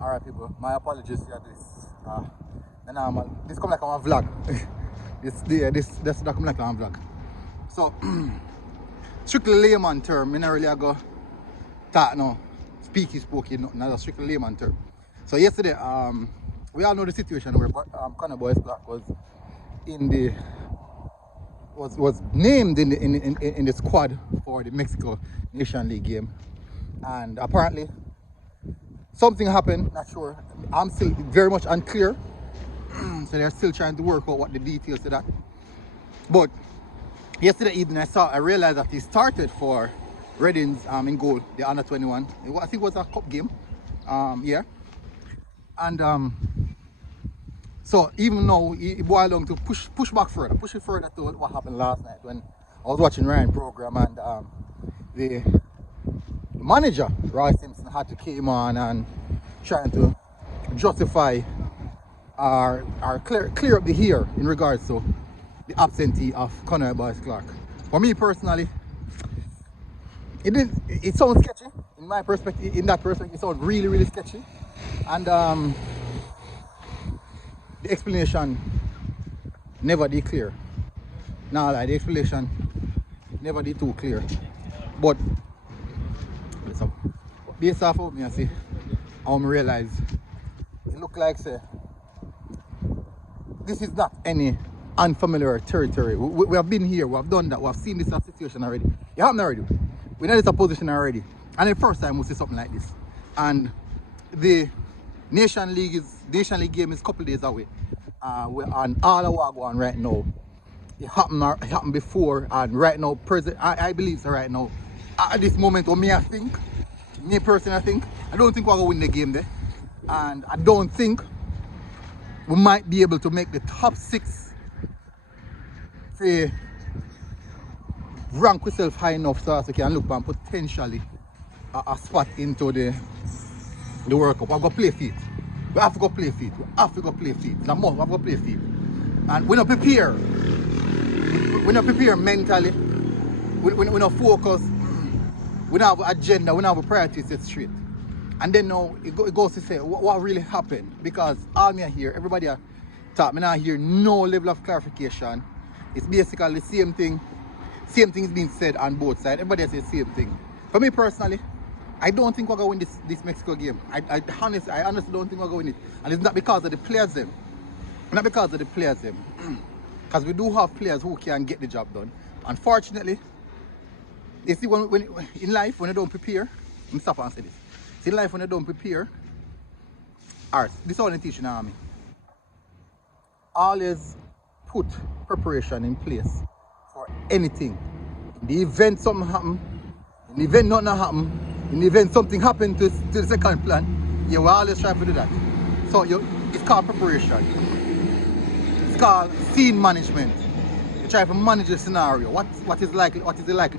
Alright people, my apologies for this. This come like a vlog. this come like a vlog. So strictly layman term, I don't really go talk no speaky spooky, nothing, that's strictly layman term. So yesterday, we all know the situation where Reggae Boyz Clark was named in the squad for the Mexico Nation League game, and apparently something happened. Not sure. I'm still very much unclear. So they're still trying to work out what the details to that. But yesterday evening, I realized that he started for Reddings in goal, the under 21. I think it was a cup game. Yeah. And so even now, he boiled down to push it further to what happened last night when I was watching Ryan program, and the manager Roy Simpson had to came on and trying to justify or clear up the here in regards to the absentee of Reggae Boyz Clark. For me personally, it sounds sketchy in my perspective. In that perspective, it sounds really sketchy, and the explanation never did clear. Now, like, the explanation never did too clear. But based off of me, I see, I realize it look like say this is not any unfamiliar territory. We have been here, we have done that, we have seen this situation already. It happened already. We know this position already. And the first time we see something like this. And the Nation League game is a couple days away. We're on all the walk on right now. It happened before, and right now, I believe so right now. At this moment, what me personally, I don't think we're going to win the game there. And I don't think we might be able to make the top 6 to rank ourselves high enough so we can look for potentially a spot into the World Cup. We're going to play feet. We have to go play feet. It's a must. We have to go play feet. And we're not prepared. We're not prepared mentally. We're not focused. We don't have an agenda. We don't have a priority set straight. And then now it goes to say what really happened, because all me here, everybody talk, me not hear no level of clarification. It's basically the same thing. Same thing is being said on both sides. Everybody says the same thing. For me personally, I don't think we're going to win this Mexico game. I honestly don't think we're going to win it. And it's not because of the players them. Not because of the players them. Because we do have players who can get the job done. Unfortunately, you see, when in life, when you don't prepare, let me stop and say this. In life, when you don't prepare, alright, this is all in teaching army. Always put preparation in place for anything. In the event something happen, in the event nothing happen, in the event something happened to the second plan, you will always try to do that. So it's called preparation. It's called scene management. You try to manage the scenario. What is the likely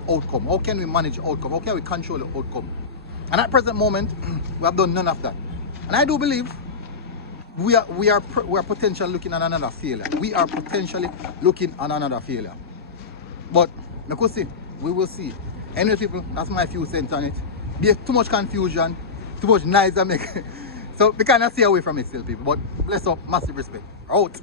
outcome? How can we manage the outcome? How can we control the outcome? And at present moment, we have done none of that. And I do believe we are potentially looking at another failure. We are potentially looking at another failure. But we will see. Anyway, people, that's my few cents on it. There's too much confusion, too much noise I make. So we cannot stay away from it still, people. But bless up, massive respect. Out.